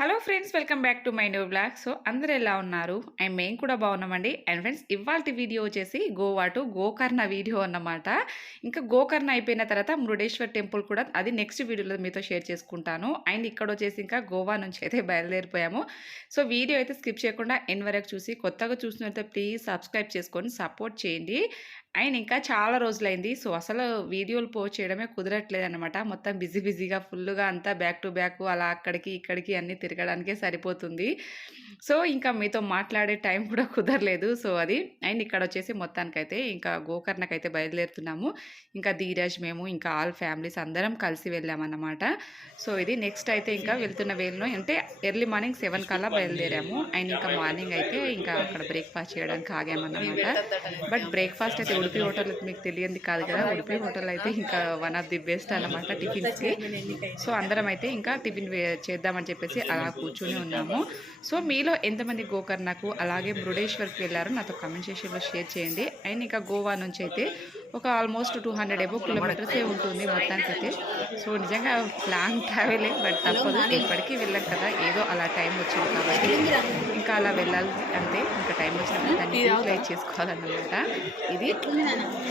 Hello friends welcome back to my new blog so అందరు ఎలా ఉన్నారు? అండ్ మేము కూడా బాగున్నామండి. అండ్ ఫ్రెండ్స్ ఇవాళ వీడియో వచ్చేసి గోవా టు గోకర్ణ వీడియో అన్నమాట. ఇంకా గోకర్ణ అయిపోయిన తర్వాత మురుడేశ్వర్ టెంపుల్ కూడా అది నెక్స్ట్ వీడియోలో మీతో షేర్ చేసుకుంటాను. అండ్ ఇక్కడ వచ్చేసి ఇంకా గోవా నుంచి అయితే బయలుదేరిపోయాము. సో వీడియో అయితే స్కిప్ చేయకుండా ఎన్ వరకు చూసి కొత్తగా చూసినట్లయితే ప్లీజ్ సబ్స్క్రైబ్ చేసుకొని సపోర్ట్ చేయండి. ఆయన ఇంకా చాలా రోజులైంది. సో అసలు వీడియోలు పోస్ట్ చేయడమే కుదరట్లేదు అనమాట మొత్తం బిజీ బిజీగా ఫుల్గా అంతా బ్యాక్ టు బ్యాక్ అలా అక్కడికి ఇక్కడికి అన్నీ తిరగడానికే సరిపోతుంది. సో ఇంకా మీతో మాట్లాడే టైం కూడా కుదరలేదు. సో అది. అండ్ ఇక్కడ వచ్చేసి మొత్తానికైతే ఇంకా గోకర్ణకైతే బయలుదేరుతున్నాము. ఇంకా ధీరజ్ మేము ఇంకా ఆల్ ఫ్యామిలీస్ అందరం కలిసి వెళ్ళామన్నమాట. సో ఇది నెక్స్ట్ అయితే ఇంకా వెళ్తున్న వేలో అంటే ఎర్లీ మార్నింగ్ సెవెన్ కల్లా బయలుదేరాము. అండ్ ఇంకా మార్నింగ్ అయితే ఇంకా అక్కడ బ్రేక్ఫాస్ట్ చేయడానికి ఆగామన్నమాట. బట్ బ్రేక్ఫాస్ట్ అయితే ఉడిపి హోటల్ మీకు తెలియంది కాదు కదా. ఉడిపి హోటల్ అయితే ఇంకా వన్ ఆఫ్ ది బెస్ట్ అనమాట టిఫిన్స్కి. సో అందరం అయితే ఇంకా టిఫిన్ వే- చేద్దామని చెప్పేసి అలా కూర్చొని ఉన్నాము. సో మీలో ఎంతమంది గోకర్ణకు అలాగే మురుడేశ్వర్కి వెళ్ళారో నాతో కమెంట్ సెక్షన్లో షేర్ చేయండి. అండ్ ఇంకా గోవా నుంచి అయితే ఒక ఆల్మోస్ట్ టూ హండ్రెడ్ ఎబో కిలోమీటర్సే ఉంటుంది మొత్తానికి అయితే సో నిజంగా లాంగ్ ట్రావెలే బట్ తప్పదు. ఎప్పటికీ వెళ్ళాం కదా. ఏదో అలా టైం వచ్చింది కాబట్టి. ఇంకా అలా వెళ్ళాలి అంటే ఇంకా టైం వచ్చినప్పుడు దాన్ని యూటిలైజ్ చేసుకోవాలన్నమాట. ఇది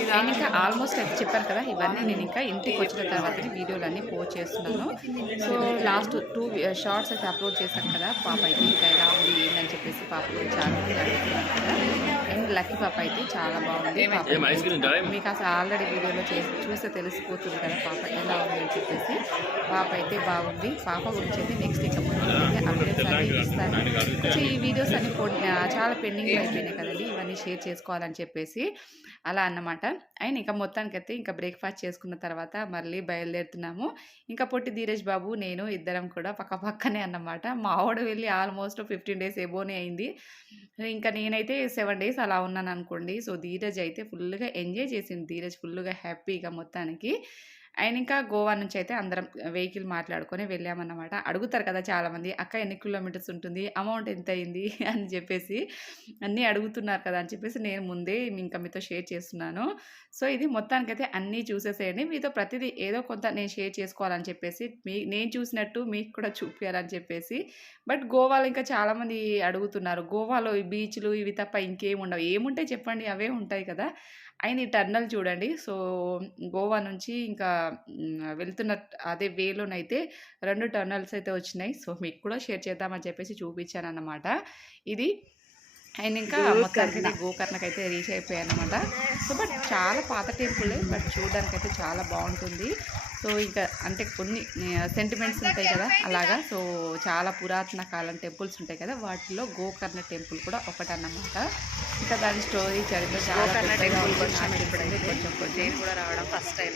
నేను ఇంకా ఆల్మోస్ట్ అయితే చెప్పాను కదా ఇవన్నీ నేను ఇంకా ఇంటికి వచ్చిన తర్వాత వీడియోలన్నీ పోస్ట్ చేస్తున్నాను. సో లాస్ట్ టూ షార్ట్స్ అయితే అప్లోడ్ చేశాను కదా పాప అయితే ఇంకా ఎలా ఉంది ఏంటని చెప్పేసి పాప చాలా అండ్ లక్కీ పాప అయితే చాలా బాగుంది? మీకు అసలు ఆల్రెడీ వీడియోలో చేసి చూస్తే తెలిసిపోతుంది కదా పాప ఎలా ఉంది అని చెప్పేసి. పాప అయితే బాగుంది. పాప గురించి అయితే నెక్స్ట్ ఇంకా ముందు అయితే అప్డేట్స్ ఇస్తాను. ఈ వీడియోస్ అన్ని చాలా పెండింగ్ అయిపోయినాయి కదండి. ఇవన్నీ షేర్ చేసుకోవాలని చెప్పేసి అలా అన్నమాట. అండ్ ఇంకా మొత్తానికైతే ఇంకా బ్రేక్ఫాస్ట్ చేసుకున్న తర్వాత మళ్ళీ బయలుదేరుతున్నాము. ఇంకా పొట్టి ధీరజ్ బాబు నేను ఇద్దరం కూడా పక్క పక్కనే అన్నమాట. మా ఆవిడ వెళ్ళి ఆల్మోస్ట్ ఫిఫ్టీన్ డేస్ ఎబోనే అయింది. ఇంకా నేనైతే సెవెన్ డేస్ అలా ఉన్నాను అనుకోండి సో ధీరజ్ అయితే ఫుల్గా ఎంజాయ్ చేసింది. ధీరజ్ ఫుల్గా హ్యాపీగా మొత్తానికి. అండ్ ఇంకా గోవా నుంచి అయితే అందరం వెహికల్ మాట్లాడుకొని వెళ్ళామన్నమాట. అడుగుతారు కదా చాలామంది అక్క ఎన్ని కిలోమీటర్స్ ఉంటుంది? అమౌంట్ ఎంత అయింది? అని చెప్పేసి అన్నీ అడుగుతున్నారు కదా అని చెప్పేసి నేను ముందే ఇంకా మీతో షేర్ చేస్తున్నాను. సో ఇది మొత్తానికైతే అన్నీ చూసేసేయండి. మీతో ప్రతిదీ ఏదో కొంత నేను షేర్ చేసుకోవాలని చెప్పేసి మీ నేను చూసినట్టు మీకు కూడా చూపించాలని చెప్పేసి బట్ గోవాలో ఇంకా చాలామంది అడుగుతున్నారు. గోవాలో ఈ బీచ్లు ఇవి తప్ప ఇంకేం ఉండవు ఏముంటాయి చెప్పండి అవే ఉంటాయి కదా. అయిన ఈ టర్నల్ చూడండి. సో గోవా నుంచి ఇంకా వెళ్తున్న అదే వేలోనైతే రెండు టర్నల్స్ అయితే వచ్చినాయి. సో మీకు కూడా షేర్ చేద్దామని చెప్పేసి చూపించాను అన్నమాట ఇది అండ్ ఇంకా మొత్తానికి గోకర్ణకి అయితే రీచ్ అయిపోయాను అనమాట సో బట్ చాలా పాత టెంపులే బట్ చూడడానికి అయితే చాలా బాగుంటుంది. సో ఇంకా అంటే కొన్ని సెంటిమెంట్స్ ఉంటాయి కదా అలాగా. సో చాలా పురాతన కాలం టెంపుల్స్ ఉంటాయి కదా వాటిలో గోకర్ణ టెంపుల్ కూడా ఒకటి అన్నమాట ఇంకా దాని స్టోరీ చరిత్ర చాలా కొంచెం కొంచెం కూడా రావడం ఫస్ట్ టైం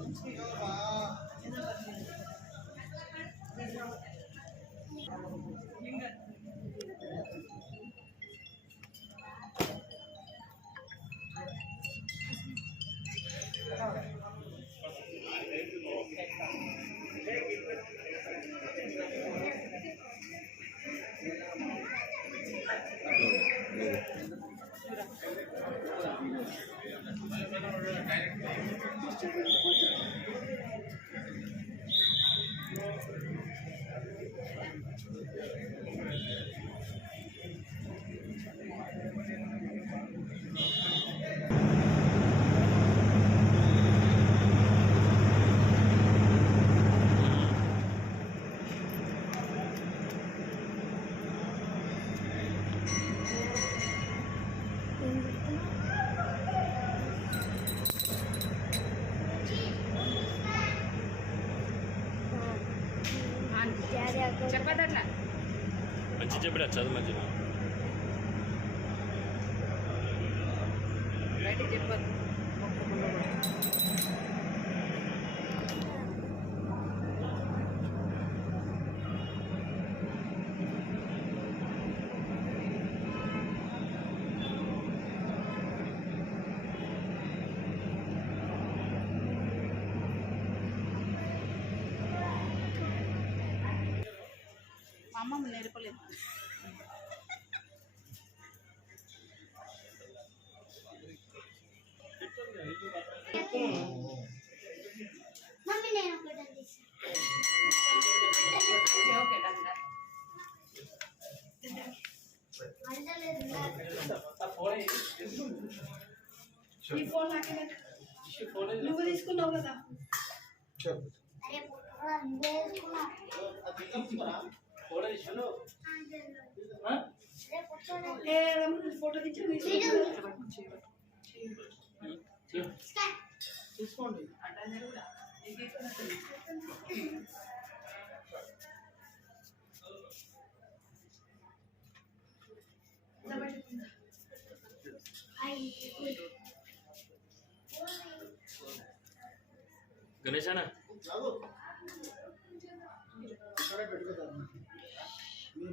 দেবে ডাইরেক্ট తెచ్చి చెప్పాడు చదువు మధ్యలో చెప్పదు అమ్మమ్మ నేర్పలేదు. ఈ ఫోన్ నాకే నువ్వు తీసుకున్నావు కదా. అరే పుట్టరా నువ్వే వేసుకున్నావు తీసుకోండి గణేష్ అన్న రాదు ఇక్కడే పెట్టుకుంటారు మీరు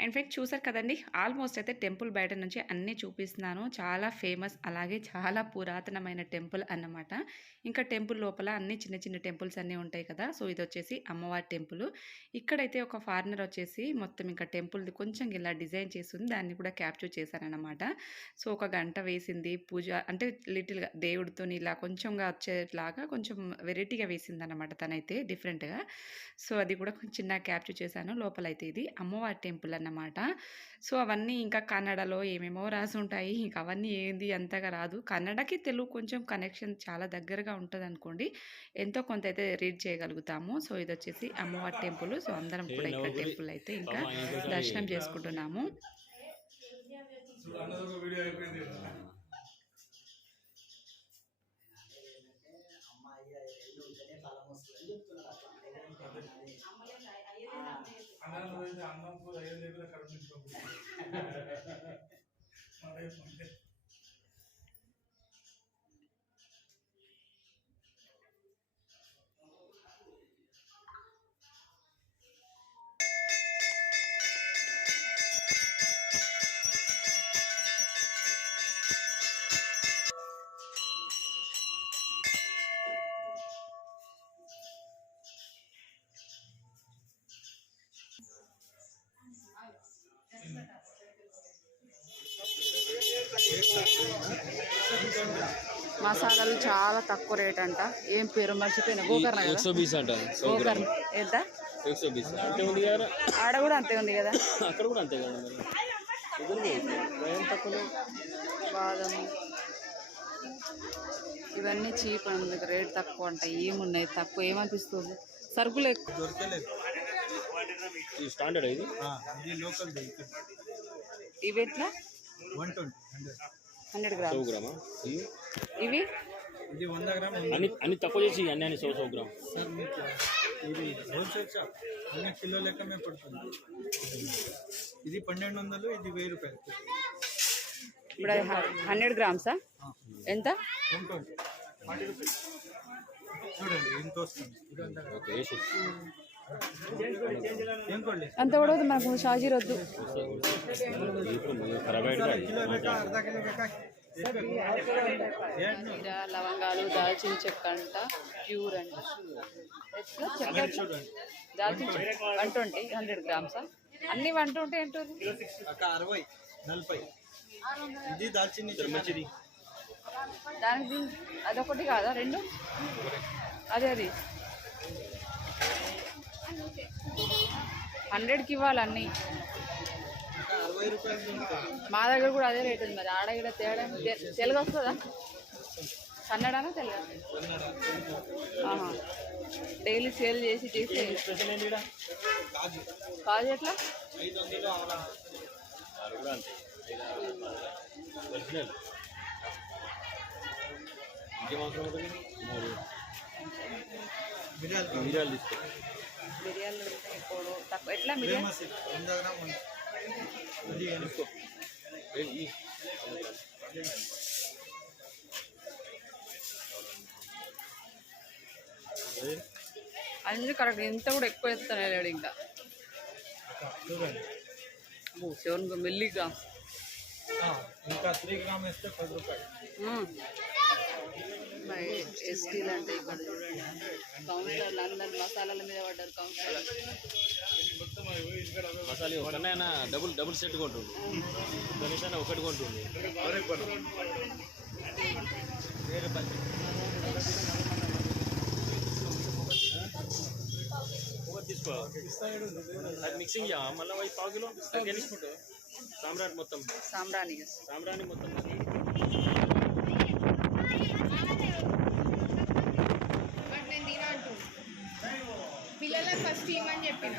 అండ్ ఫ్రెండ్స్ చూసారు కదండి ఆల్మోస్ట్ అయితే టెంపుల్ బయట నుంచి అన్నీ చూపిస్తున్నాను. చాలా ఫేమస్ అలాగే చాలా పురాతనమైన టెంపుల్ అన్నమాట. ఇంకా టెంపుల్ లోపల అన్ని చిన్న చిన్న టెంపుల్స్ అన్నీ ఉంటాయి కదా సో ఇది వచ్చేసి అమ్మవారి టెంపుల్. ఇక్కడైతే ఒక ఫారినర్ వచ్చేసి మొత్తం ఇంకా టెంపుల్ది కొంచెం ఇలా డిజైన్ చేసింది దాన్ని కూడా క్యాప్చర్ చేశారనమాట సో ఒక గంట వేసింది పూజ అంటే లిటిల్గా దేవుడితో ఇలా కొంచెంగా వచ్చేలాగా కొంచెం వెరైటీగా వేసింది అనమాట తనైతే డిఫరెంట్గా సో అది కూడా చిన్న క్యాప్చర్ చేశాను. లోపలైతే ఇది అమ్మవారి టెంపుల్ అన్నమాట. సో అవన్నీ ఇంకా కన్నడలో ఏమేమో రాసి ఉంటాయి ఇంకా అవన్నీ ఏంది అంతగా రాదు. కన్నడకి తెలుగు కొంచెం కనెక్షన్ చాలా దగ్గరగా ఉంటుంది అనుకోండి ఎంతో కొంత అయితే రీడ్ చేయగలుగుతాము. సో ఇది వచ్చేసి అమ్మవారి టెంపుల్. సో అందరం కూడా ఇక్కడ టెంపుల్ అయితే ఇంకా దర్శనం చేసుకుంటున్నాము అమ్మాయి ఐదు ఉంటేనే కాలం వస్తుంది అని చెప్తున్నారు అట్లా అన్నం అన్నం కూర ఏది లేకుండా మసాలాలు చాలా తక్కువ రేట్ అంట. ఏం పేరు మర్చిపోయినా. గోకర్ణ గోకర్ణ. ఎంత? ఆడ కూడా అంతే ఉంది కదా? అక్కడ కూడా అంతే బాదం. ఇవన్నీ చీప్ ఉంది. రేట్ తక్కువ అంట. ఏమున్నాయి? తక్కువ ఏమనిపిస్తుంది? సరుకులు. ఎక్కువ దొరకలేదు. ఈ స్టాండర్డ్ ఇది? ఇది లోకల్ ఇవి ఎట్లా? హండ్రెడ్ గ్రామా? ఇవి? అన్ని అన్ని తక్కువ చేసి అన్ని అన్ని సౌ సౌ గ్రామ్ సార్ మీకు ఇది హోల్సేల్ షాప్. అన్ని కిలో లెక్కమే పడుతుంది ఇది పన్నెండు వందలు ఇది వెయ్యి రూపాయలు. ఇప్పుడు హండ్రెడ్ గ్రామ్సా? ఎంత? చూడండి ఇంత వస్తుంది. అంత కూడా మనకు షాజీర్ వద్దు అయ్యాడు కిలో లవంగాలు దాల్చిన చెక్క అంట ప్యూర్ అంట. దాల్చిన చెక్క. వన్ ట్వంటీ హండ్రెడ్ గ్రామ్స్ అన్ని వన్ ట్వంటీ ఏంటో అరవై నలభై. మంచిది. దానికి అదొకటి కాదా? రెండు? అదే అది. హండ్రెడ్కి ఇవ్వాలి అన్నీ. మా దగ్గర కూడా అదే రేట్ ఉంది మరి. ఆడ ఇక్కడ తేడా తెలుగు వస్తుందా? కన్నడనా తెలుగు? డైలీ సేల్ చేసి చేసి స్పెషల్ ఏంటి ఈడ? కాజు కాదు ఎట్లా ఉంటే ఇప్పుడు తక్కువ. ఎట్లా మిరియాలు? ఫేమస్ కరెక్ట్ ఇంత కూడా ఎక్కువ ఎత్తానే లేడు ఇంకా. సెవెన్ మిల్లీ ఆ, ఇంకా త్రీ గ్రామ్ వేస్తే పది రూపాయలు ఎస్టీలు అంటే ఇక్కడ చూడండి. కౌన్సిలర్లు అందరు మసాలాల మీద పడ్డారు కౌన్సిలర్ మసాలా ఒకనైనా డబుల్ డబుల్ సెట్ కొంటుండు. కనీసం ఒకటి కొంటుండు. వేరే పది ఒకటి తీసుకో. అది మిక్సింగ్ చేయవా మళ్ళీ అవి పావు కిలో. తీసుకుంటావు? సామ్రాట్ మొత్తం. సాంబ్రాణి. సామ్రాణి మొత్తం. ఫస్ట్ ఇవ్వమని చెప్పిన.